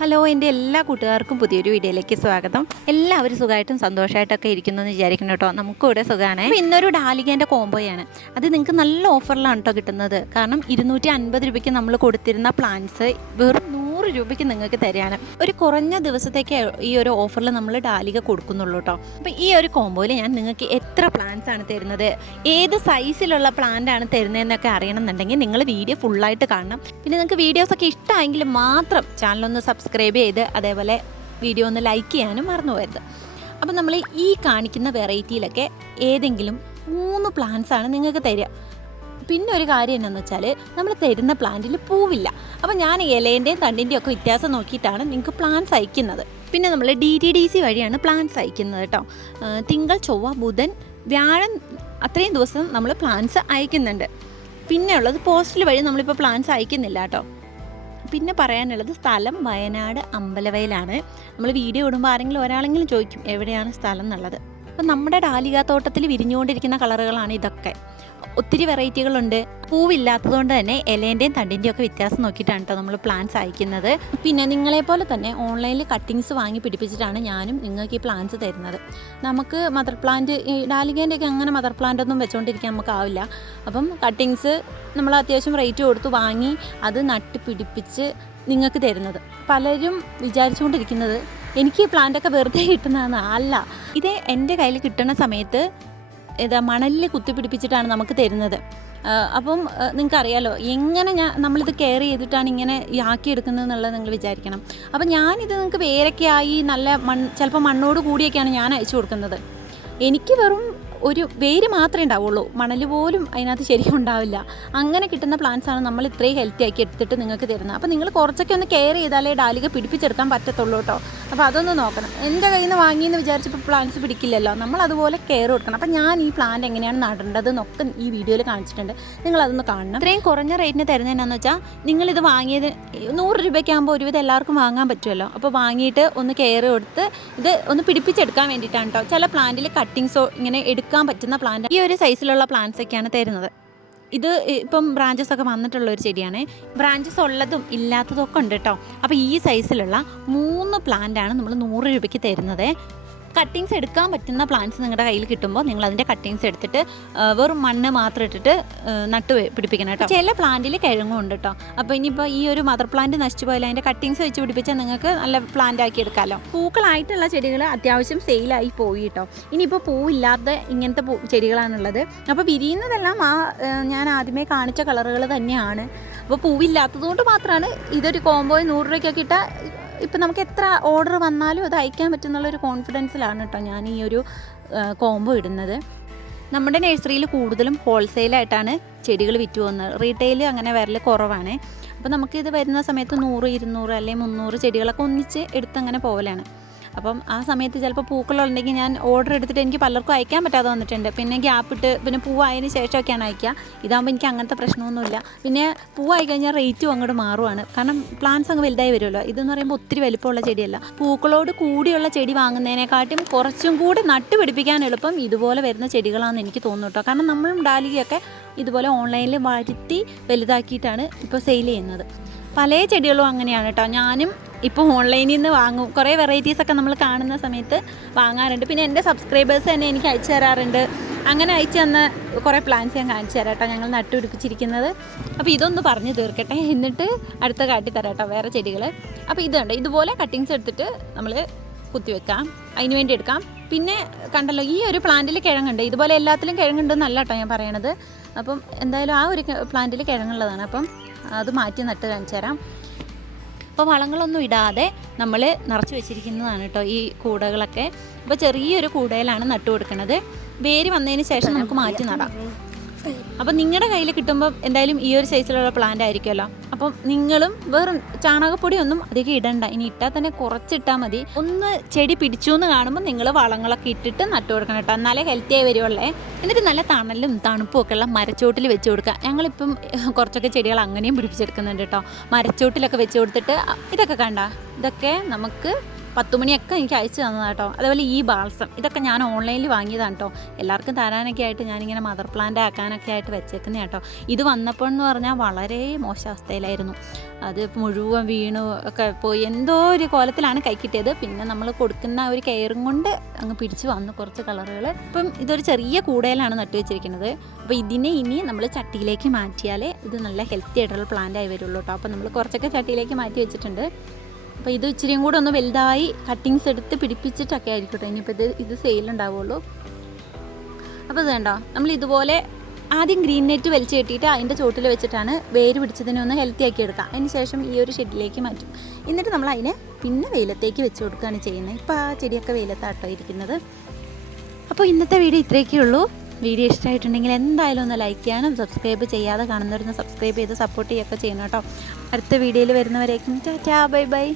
Hello എൻ്റെ എല്ലാ കൂട്ടുകാർക്കും പുതിയൊരു വീഡിയോയിലേക്ക് സ്വാഗതം. എല്ലാവരും സുഖമായിട്ടും സന്തോഷമായിട്ടൊക്കെ ഇരിക്കുന്നു എന്ന് വിചാരിക്കുന്നു കേട്ടോ. നമുക്കും ഇവിടെ സുഖമാണ്. ഇന്നൊരു ഡാലികേൻ്റെ കോംബോയാണ്. അത് നിങ്ങൾക്ക് നല്ല ഓഫറിലാണ് കേട്ടോ കിട്ടുന്നത്. കാരണം 250 രൂപയ്ക്ക് നമ്മൾ കൊടുത്തിരുന്ന പ്ലാൻസ് വെറും 100 രൂപയ്ക്ക് നിങ്ങൾക്ക് തരികയാണ്. ഒരു കുറഞ്ഞ ദിവസത്തേക്ക് ഈ ഒരു ഓഫറിൽ നമ്മൾ ഡാലിക കൊടുക്കുന്നുള്ളൂ കേട്ടോ. അപ്പോൾ ഈ ഒരു കോംബോയിൽ ഞാൻ നിങ്ങൾക്ക് എത്ര പ്ലാൻസ് ആണ് തരുന്നത്, ഏത് സൈസിലുള്ള പ്ലാന്റ് ആണ് തരുന്നതെന്നൊക്കെ അറിയണമെന്നുണ്ടെങ്കിൽ നിങ്ങൾ വീഡിയോ ഫുള്ളായിട്ട് കാണണം. പിന്നെ നിങ്ങൾക്ക് വീഡിയോസൊക്കെ ഇഷ്ടമായെങ്കിൽ മാത്രം ചാനലൊന്ന് സബ്സ്ക്രൈബ് ചെയ്ത് അതേപോലെ വീഡിയോ ഒന്ന് ലൈക്ക് ചെയ്യാനും മറന്നു പോകരുത്. അപ്പം നമ്മൾ ഈ കാണിക്കുന്ന വെറൈറ്റിയിലൊക്കെ ഏതെങ്കിലും 3 പ്ലാന്റ്സ് ആണ് നിങ്ങൾക്ക് തരിക. പിന്നെ ഒരു കാര്യം എന്താണെന്ന് വെച്ചാൽ നമ്മൾ തരുന്ന പ്ലാന്റിൽ പൂവില്ല. അപ്പോൾ ഞാൻ ഇലേൻ്റെയും തണ്ടിൻ്റെയും ഒക്കെ വ്യത്യാസം നോക്കിയിട്ടാണ് നിങ്ങൾക്ക് പ്ലാന്റ്സ് അയക്കുന്നത്. പിന്നെ നമ്മൾ DTDC വഴിയാണ് പ്ലാന്റ്സ് അയക്കുന്നത് കേട്ടോ. തിങ്കൾ, ചൊവ്വ, ബുധൻ, വ്യാഴം അത്രയും ദിവസം നമ്മൾ പ്ലാന്റ്സ് അയക്കുന്നുണ്ട്. പിന്നെ ഉള്ളത് പോസ്റ്റൽ വഴി നമ്മളിപ്പോൾ പ്ലാന്റ്സ് അയക്കുന്നില്ല കേട്ടോ. പിന്നെ പറയാനുള്ളത് സ്ഥലം വയനാട് അമ്പലവയലാണ്. നമ്മൾ വീഡിയോ ഇടുമ്പോൾ ആരെങ്കിലും ഒരാളെങ്കിലും ചോദിക്കും എവിടെയാണ് സ്ഥലം എന്നുള്ളത്. അപ്പം നമ്മുടെ ഡാലിക തോട്ടത്തിൽ വിരിഞ്ഞുകൊണ്ടിരിക്കുന്ന കളറുകളാണ് ഇതൊക്കെ. ഒത്തിരി വെറൈറ്റികളുണ്ട്. പൂവില്ലാത്തതുകൊണ്ട് തന്നെ ഇലേൻ്റെയും തണ്ടിൻ്റെയും ഒക്കെ വ്യത്യാസം നോക്കിയിട്ടാണ് കേട്ടോ നമ്മൾ പ്ലാന്റ്സ് അയക്കുന്നത്. പിന്നെ നിങ്ങളെപ്പോലെ തന്നെ ഓൺലൈനിൽ കട്ടിങ്സ് വാങ്ങി പിടിപ്പിച്ചിട്ടാണ് ഞാനും നിങ്ങൾക്ക് ഈ പ്ലാന്റ്സ് തരുന്നത്. നമുക്ക് മദർ പ്ലാന്റ്, ഈ ഡാലികേൻ്റെയൊക്കെ അങ്ങനെ മദർ പ്ലാന്റ് ഒന്നും വെച്ചുകൊണ്ടിരിക്കാൻ നമുക്കാവില്ല. അപ്പം കട്ടിങ്സ് നമ്മൾ അത്യാവശ്യം റേറ്റ് കൊടുത്ത് വാങ്ങി അത് നട്ട് പിടിപ്പിച്ച് നിങ്ങൾക്ക് തരുന്നത്. പലരും വിചാരിച്ചുകൊണ്ടിരിക്കുന്നത് എനിക്ക് ഈ പ്ലാന്റൊക്കെ വെറുതെ കിട്ടുന്നതെന്ന്. അല്ല, ഇത് എൻ്റെ കയ്യിൽ കിട്ടുന്ന സമയത്ത് മണലിൽ കുത്തിപ്പിടിപ്പിച്ചിട്ടാണ് നമുക്ക് തരുന്നത്. അപ്പം നിങ്ങൾക്കറിയാലോ എങ്ങനെ നമ്മളിത് കെയർ ചെയ്തിട്ടാണ് ഇങ്ങനെ ആക്കിയെടുക്കുന്നത് എന്നുള്ളത് നിങ്ങൾ വിചാരിക്കണം. അപ്പം ഞാനിത് നിങ്ങൾക്ക് വേരൊക്കെയായി നല്ല ചിലപ്പോൾ മണ്ണോട് കൂടിയൊക്കെയാണ് ഞാൻ അയച്ചു കൊടുക്കുന്നത്. എനിക്ക് വെറും ഒരു വേര് മാത്രമേ ഉണ്ടാവുള്ളൂ, മണൽ പോലും അതിനകത്ത് ശരിക്കും ഉണ്ടാവില്ല. അങ്ങനെ കിട്ടുന്ന പ്ലാന്റ്സാണ് നമ്മൾ ഇത്രയും ഹെൽത്തി ആക്കി എടുത്തിട്ട് നിങ്ങൾക്ക് തരുന്നത്. അപ്പോൾ നിങ്ങൾ കുറച്ചൊക്കെ ഒന്ന് കെയർ ചെയ്താലേ ഡാലിക പിടിപ്പിച്ചെടുക്കാൻ പറ്റത്തുള്ളൂ കേട്ടോ. അപ്പോൾ അതൊന്ന് നോക്കണം. എൻ്റെ കയ്യിൽ നിന്ന് വാങ്ങിയെന്ന് വിചാരിച്ചപ്പോൾ പ്ലാന്റ്സ് പിടിക്കില്ലല്ലോ, നമ്മൾ അതുപോലെ കെയർ കൊടുക്കണം. അപ്പോൾ ഞാൻ ഈ പ്ലാന്റ് എങ്ങനെയാണ് നടേണ്ടത് എന്നൊക്കെ ഈ വീഡിയോയിൽ കാണിച്ചിട്ടുണ്ട്, നിങ്ങളതൊന്ന് കാണണം. ഇത്രയും കുറഞ്ഞ റേറ്റിന് തരുന്നത് എന്നാന്ന് വെച്ചാൽ നിങ്ങളിത് വാങ്ങിയത് 100 രൂപയ്ക്കാകുമ്പോൾ ഒരുവിധം എല്ലാവർക്കും വാങ്ങാൻ പറ്റുമല്ലോ. അപ്പോൾ വാങ്ങിയിട്ട് ഒന്ന് കെയർ കൊടുത്ത് ഇത് ഒന്ന് പിടിപ്പിച്ചെടുക്കാൻ വേണ്ടിയിട്ടാണ് കേട്ടോ. ചില പ്ലാന്റിൽ കട്ടിങ്സോ ഇങ്ങനെ എടുക്കാൻ പറ്റുന്ന പ്ലാന്റ്, ഈ ഒരു സൈസിലുള്ള പ്ലാന്റ്സ് ഒക്കെയാണ് തരുന്നത്. ഇത് ഇപ്പം ബ്രാഞ്ചസ് ഒക്കെ വന്നിട്ടുള്ള ഒരു ചെടിയാണ്. ബ്രാഞ്ചസ് ഉള്ളതും ഇല്ലാത്തതും ഒക്കെ ഉണ്ട് കേട്ടോ. അപ്പോൾ ഈ സൈസിലുള്ള 3 പ്ലാന്റാണ് നമ്മൾ 100 രൂപയ്ക്ക് തരുന്നത്. കട്ടിങ്സ് എടുക്കാൻ പറ്റുന്ന പ്ലാന്റ്സ് നിങ്ങളുടെ കയ്യിൽ കിട്ടുമ്പോൾ നിങ്ങൾ അതിൻ്റെ കട്ടിങ്സ് എടുത്തിട്ട് വെറും മണ്ണ് മാത്രം ഇട്ടിട്ട് നട്ട് പിടിപ്പിക്കണം കേട്ടോ. ചില പ്ലാന്റിൽ കിഴങ്ങും ഉണ്ട് കേട്ടോ. അപ്പോൾ ഇനിയിപ്പോൾ ഈ ഒരു മദർ പ്ലാന്റ് നശിച്ചു പോയാൽ അതിൻ്റെ കട്ടിങ്സ് വെച്ച് പിടിപ്പിച്ചാൽ നിങ്ങൾക്ക് നല്ല പ്ലാന്റ് ആക്കി എടുക്കാമല്ലോ. പൂക്കളായിട്ടുള്ള ചെടികൾ അത്യാവശ്യം സെയിലായി പോയി കേട്ടോ. ഇനിയിപ്പോൾ പൂവില്ലാത്ത ഇങ്ങനത്തെ ചെടികളാണുള്ളത്. അപ്പോൾ വിരിയുന്നതെല്ലാം ഞാൻ ആദ്യമേ കാണിച്ച കളറുകൾ തന്നെയാണ്. അപ്പോൾ പൂവില്ലാത്തതുകൊണ്ട് മാത്രമാണ് ഇതൊരു കോംബോ 100 രൂപയ്ക്കൊക്കെ ഇട്ടാൽ ഇപ്പം നമുക്ക് എത്ര ഓർഡർ വന്നാലും അത് അയക്കാൻ പറ്റുന്നുള്ളൊരു കോൺഫിഡൻസിലാണ് കേട്ടോ ഞാൻ ഈ ഒരു കോംബോ ഇടുന്നത്. നമ്മുടെ നഴ്സറിയിൽ കൂടുതലും ഹോൾസെയിലായിട്ടാണ് ചെടികൾ വിറ്റ് പോകുന്നത്. റീറ്റെയിൽ അങ്ങനെ വരൽ കുറവാണ്. അപ്പോൾ നമുക്കിത് വരുന്ന സമയത്ത് 100, 200 അല്ലെങ്കിൽ 300 ചെടികളൊക്കെ ഒന്നിച്ച് എടുത്തങ്ങനെ പോകലാണ്. അപ്പം ആ സമയത്ത് ചിലപ്പോൾ പൂക്കളുണ്ടെങ്കിൽ ഞാൻ ഓർഡർ എടുത്തിട്ട് എനിക്ക് പലർക്കും അയക്കാൻ പറ്റാതെ വന്നിട്ടുണ്ട്. പിന്നെ ഗ്യാപ്പിട്ട് പിന്നെ പൂവായതിന് ശേഷമൊക്കെയാണ് അയക്കുക. ഇതാകുമ്പോൾ എനിക്ക് അങ്ങനത്തെ പ്രശ്നമൊന്നുമില്ല. പിന്നെ പൂവായി കഴിഞ്ഞാൽ റേറ്റും അങ്ങോട്ട് മാറുവാണ്. കാരണം പ്ലാന്റ്സ് അങ്ങ് വലുതായി വരുമല്ലോ. ഇതെന്ന് പറയുമ്പോൾ ഒത്തിരി വലിപ്പമുള്ള ചെടിയല്ല. പൂക്കളോട് കൂടിയുള്ള ചെടി വാങ്ങുന്നതിനെക്കാട്ടും കുറച്ചും കൂടി നട്ട് പിടിപ്പിക്കാൻ എളുപ്പം ഇതുപോലെ വരുന്ന ചെടികളാണെന്ന് എനിക്ക് തോന്നുന്നു കേട്ടോ. കാരണം നമ്മളും ഡാലികയൊക്കെ ഇതുപോലെ ഓൺലൈനിൽ വരുത്തി വലുതാക്കിയിട്ടാണ് ഇപ്പോൾ സെയിൽ ചെയ്യുന്നത്. പല ചെടികളും അങ്ങനെയാണ് കേട്ടോ. ഞാനും ഇപ്പോൾ ഓൺലൈനിൽ നിന്ന് വാങ്ങും. കുറേ വെറൈറ്റീസൊക്കെ നമ്മൾ കാണുന്ന സമയത്ത് വാങ്ങാറുണ്ട്. പിന്നെ എൻ്റെ സബ്സ്ക്രൈബേഴ്സ് തന്നെ എനിക്ക് അയച്ചു തരാറുണ്ട്. അങ്ങനെ അയച്ചു തന്ന കുറേ പ്ലാന്റ്സ് ഞാൻ കാണിച്ചു തരാം കേട്ടോ, ഞങ്ങൾ നട്ടുപിടിപ്പിച്ചിരിക്കുന്നത്. അപ്പോൾ ഇതൊന്ന് പറഞ്ഞു തീർക്കട്ടെ, എന്നിട്ട് അടുത്ത കാട്ടിത്തരാം കേട്ടോ വേറെ ചെടികൾ. അപ്പോൾ ഇതുണ്ട്, ഇതുപോലെ കട്ടിങ്സ് എടുത്തിട്ട് നമ്മൾ കുത്തിവെക്കാം, അതിന് വേണ്ടി എടുക്കാം. പിന്നെ കണ്ടല്ലോ ഈ ഒരു പ്ലാന്റിൽ കിഴങ്ങുണ്ട്. ഇതുപോലെ എല്ലാത്തിലും കിഴങ്ങുണ്ടെന്നല്ല കേട്ടോ ഞാൻ പറയണത്. അപ്പം എന്തായാലും ആ ഒരു പ്ലാന്റിൽ കിഴങ്ങുള്ളതാണ്. അപ്പം അത് മാറ്റി നട്ട് കാണിച്ചു തരാം. അപ്പോൾ വളങ്ങളൊന്നും ഇടാതെ നമ്മൾ നിറച്ച് വെച്ചിരിക്കുന്നതാണ് കേട്ടോ ഈ കൂടകളൊക്കെ. അപ്പോൾ ചെറിയൊരു കൂടയിലാണ് നട്ടു കൊടുക്കുന്നത്. വേര് വന്നതിന് ശേഷം നമുക്ക് മാറ്റി നടാം. അപ്പം നിങ്ങളുടെ കയ്യിൽ കിട്ടുമ്പോൾ എന്തായാലും ഈ ഒരു സൈസിലുള്ള പ്ലാന്റ് ആയിരിക്കുമല്ലോ. അപ്പം നിങ്ങളും വെറും ചാണകപ്പൊടിയൊന്നും അധികം ഇടണ്ട. ഇനി ഇട്ടാൽ തന്നെ കുറച്ചിട്ടാൽ മതി. ഒന്ന് ചെടി പിടിച്ചു എന്ന് കാണുമ്പോൾ നിങ്ങൾ വളങ്ങളൊക്കെ ഇട്ടിട്ട് നട്ടു കൊടുക്കണം കേട്ടോ, എന്നാലേ ഹെൽത്തി ആയി വരുവുള്ളേ. എന്നിട്ട് നല്ല തണലും തണുപ്പും ഒക്കെ ഉള്ള മരച്ചോട്ടിൽ വെച്ച് കൊടുക്കുക. ഞങ്ങളിപ്പം കുറച്ചൊക്കെ ചെടികൾ അങ്ങനെയും പിടിപ്പിച്ചെടുക്കുന്നുണ്ട് കേട്ടോ. മരച്ചോട്ടിലൊക്കെ വെച്ച് കൊടുത്തിട്ട് ഇതൊക്കെ കണ്ട, ഇതൊക്കെ നമുക്ക് 10 മണിയൊക്കെ എനിക്ക് അയച്ചു തന്നതാണ് കേട്ടോ. അതേപോലെ ഈ ബാൾസം ഇതൊക്കെ ഞാൻ ഓൺലൈനിൽ വാങ്ങിയതാണ് കേട്ടോ. എല്ലാവർക്കും തരാനൊക്കെ ആയിട്ട് ഞാനിങ്ങനെ മദർ പ്ലാന്റ് ആക്കാനൊക്കെ ആയിട്ട് വെച്ചേക്കുന്നത് കേട്ടോ. ഇത് വന്നപ്പോൾ എന്ന് പറഞ്ഞാൽ വളരെ മോശം അവസ്ഥയിലായിരുന്നു. അത് മുഴുവൻ വീണു ഒക്കെ പോയി, എന്തോ ഒരു കോലത്തിലാണ് കൈ കിട്ടിയത്. പിന്നെ നമ്മൾ കൊടുക്കുന്ന ഒരു കെയറും കൊണ്ട് അങ്ങ് പിടിച്ച് വന്നു കുറച്ച് കളറുകൾ. ഇപ്പം ഇതൊരു ചെറിയ കൂടയിലാണ് നട്ടു വെച്ചിരിക്കുന്നത്. അപ്പോൾ ഇതിനെ ഇനി നമ്മൾ ചട്ടിയിലേക്ക് മാറ്റിയാലേ ഇത് നല്ല ഹെൽത്തി ആയിട്ടുള്ള പ്ലാന്റ് ആയി വരുള്ളൂ കേട്ടോ. അപ്പോൾ നമ്മൾ കുറച്ചൊക്കെ ചട്ടിയിലേക്ക് മാറ്റി വെച്ചിട്ടുണ്ട്. അപ്പോൾ ഇത് ഇച്ചിരിയും കൂടെ ഒന്ന് വലുതായി കട്ടിങ്സ് എടുത്ത് പിടിപ്പിച്ചിട്ടൊക്കെ ആയിരിക്കട്ടെ ഇനിയിപ്പോൾ ഇത് സെയിലുണ്ടാവുള്ളൂ. അപ്പോൾ ഇത് കണ്ടോ, നമ്മൾ ഇതുപോലെ ആദ്യം ഗ്രീൻ നെറ്റ് വലിച്ചു കെട്ടിയിട്ട് അതിൻ്റെ ചോട്ടിൽ വെച്ചിട്ടാണ് വേര് പിടിച്ചതിനെ ഒന്ന് ഹെൽത്തി ആക്കി എടുക്കുക. അതിന് ശേഷം ഈ ഒരു ഷെഡിലേക്ക് മാറ്റും. എന്നിട്ട് നമ്മൾ അതിനെ പിന്നെ വെയിലത്തേക്ക് വെച്ച് കൊടുക്കുകയാണ് ചെയ്യുന്നത്. ഇപ്പോൾ ആ ചെടിയൊക്കെ വെയിലത്താട്ടോ ഇരിക്കുന്നത്. അപ്പോൾ ഇന്നത്തെ വീഡിയോ ഇത്രയൊക്കെ ഉള്ളൂ. വീഡിയോ ഇഷ്ടമായിട്ടുണ്ടെങ്കിൽ എന്തായാലും ഒന്ന് ലൈക്ക് ചെയ്യാനും സബ്സ്ക്രൈബ് ചെയ്യാതെ കാണുന്നവരൊന്ന് സബ്സ്ക്രൈബ് ചെയ്ത് സപ്പോർട്ട് ചെയ്യുകയൊക്കെ ചെയ്യണം കേട്ടോ. അടുത്ത വീഡിയോയിൽ വരുന്നവരേക്കും ടാറ്റാ ബൈ ബൈ.